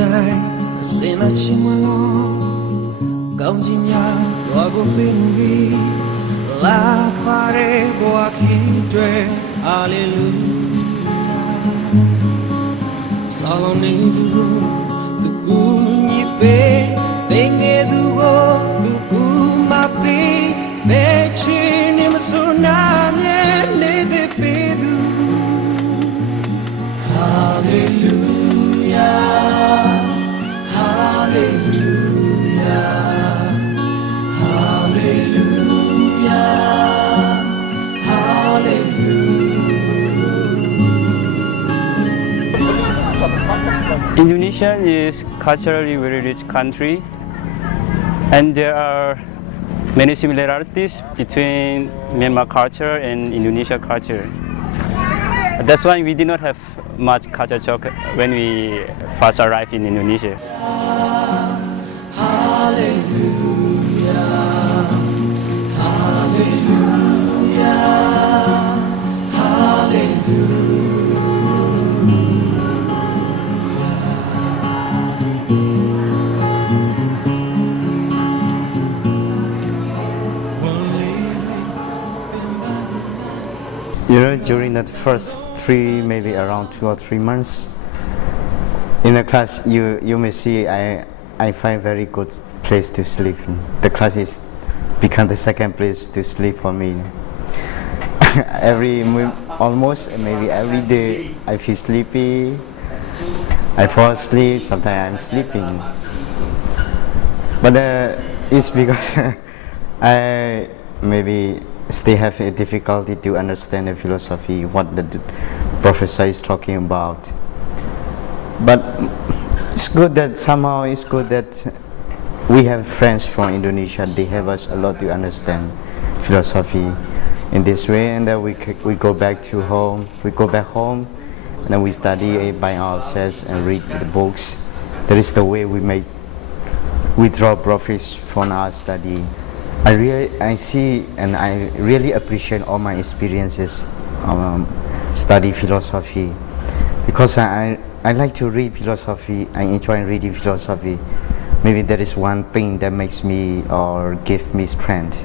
တိုင်းအစင်အချင်းမလုံးကောင်းခြင်းများစွာကိုပေးမှုပြီးလာပါရဲဘဝခေတ်တွေဟာလေလုယာဆောင်းနေသူကိုသူကူညီပေးဘယ်ငယ်သူကိုသူကူမပေးဘယ်ချင်းနေမစွနာမြဲနေတဲ့ပေးသူ Hallelujah Hallelujah Hallelujah Hallelujah Indonesia is culturally very rich country, and there are many similarities between Myanmar culture and Indonesia culture. That's why we did not have much culture shock when we first arrived in Indonesia. Hallelujah Hallelujah Hallelujah During the first maybe around 2 or 3 months in the class, you may see I find very good place to sleep. The class is become the second place to sleep for me. Almost maybe every day I feel sleepy. I fall asleep. Sometimes I'm sleeping, but it's because I maybe still have a difficulty to understand the philosophy, what the professor is talking about. But it's good that somehow it's good that we have friends from Indonesia. They help us a lot to understand philosophy in this way, and then we go back to home. We go back home, and then we study by ourselves and read the books. That is the way we draw profits from our study. I see and I really appreciate all my experiences study philosophy, because I like to read philosophy. I enjoy reading philosophy. Maybe that is one thing that makes me or give me strength.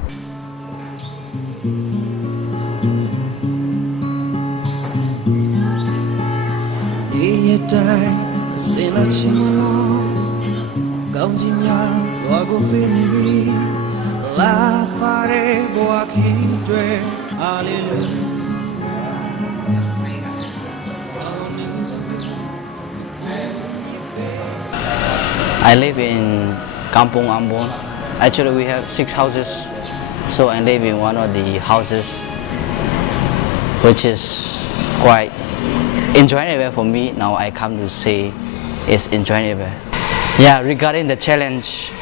La pare boa kitwe hallelujah I live in Kampung Ambon. Actually we have 6 houses, so I live in one of the houses, which is quite enjoyable for me. Now I come to say it's enjoyable. Yeah, regarding the challenge,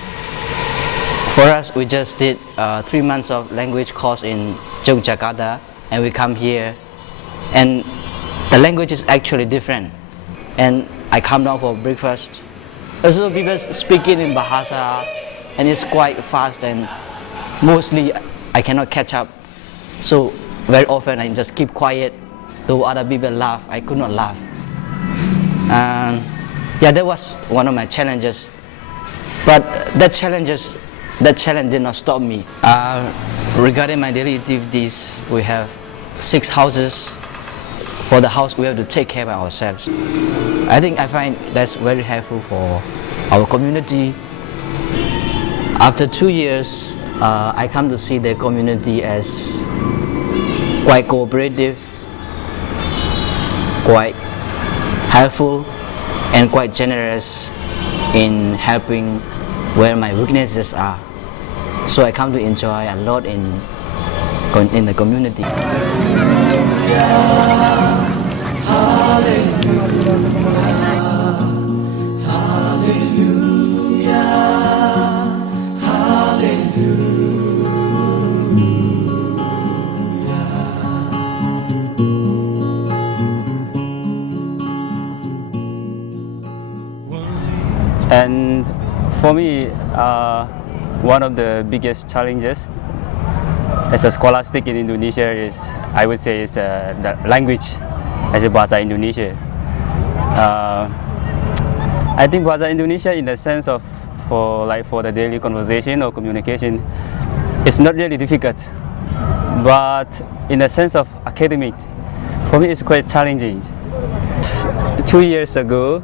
for us, we just did 3 months of language course in Jakarta, and we come here, and the language is actually different. And I come down for breakfast. Also, people speaking in Bahasa, and it's quite fast, and mostly I cannot catch up. So very often I just keep quiet. Though other people laugh, I could not laugh. And yeah, that was one of my challenges. But that challenge did not stop me. Regarding my daily activities, we have 6 houses. For the house, we have to take care of ourselves. I find that's very helpful for our community. After 2 years, I come to see the community as quite cooperative, quite helpful, and quite generous in helping where my weaknesses are. So I come to enjoy a lot in the community. And for me, one of the biggest challenges as a scholastic in Indonesia is, I would say, is the language as a bahasa Indonesia. I think bahasa Indonesia in the sense of for the daily conversation or communication, it's not really difficult. But in the sense of academic, for me it's quite challenging. 2 years ago,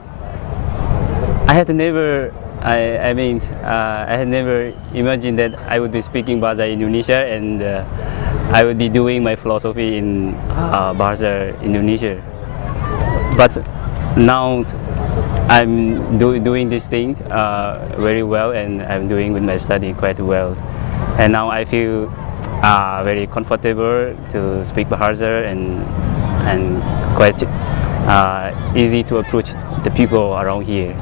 I had never imagined that I would be speaking bahasa Indonesia and I would be doing my philosophy in bahasa Indonesia. But now I'm doing this thing very well, and I'm doing with my study quite well. And now I feel very comfortable to speak bahasa and quite easy to approach the people around here.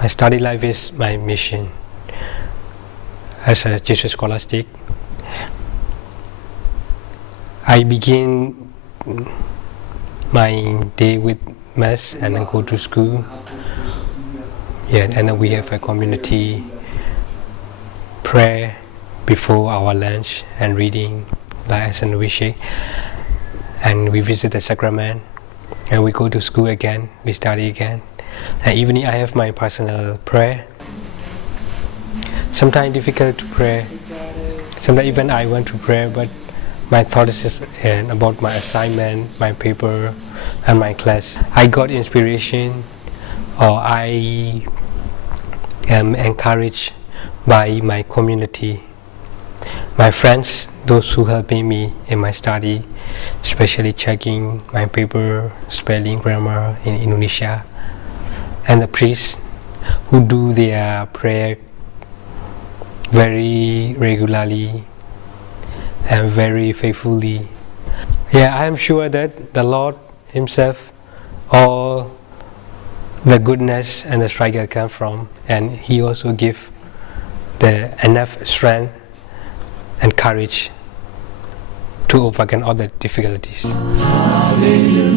My study life is my mission. As a Jesuit scholastic, I begin my day with mass and then go to school. Yeah, and then we have a community prayer before our lunch and reading, like as an Vishay. And we visit the sacrament, and we go to school again. We study again. And evening I have my personal prayer. Sometimes difficult to pray. Sometimes even I want to pray, but my thoughts is about my assignment, my paper, and my class. I got inspiration, or I am encouraged by my community, my friends, those who helping me in my study, especially checking my paper, spelling, grammar in Indonesia, and the priests who do their prayer very regularly and very faithfully. Yeah, I am sure that the Lord Himself, all the goodness and the struggle come from, and He also give the enough strength and courage to overcome all the difficulties. Hallelujah.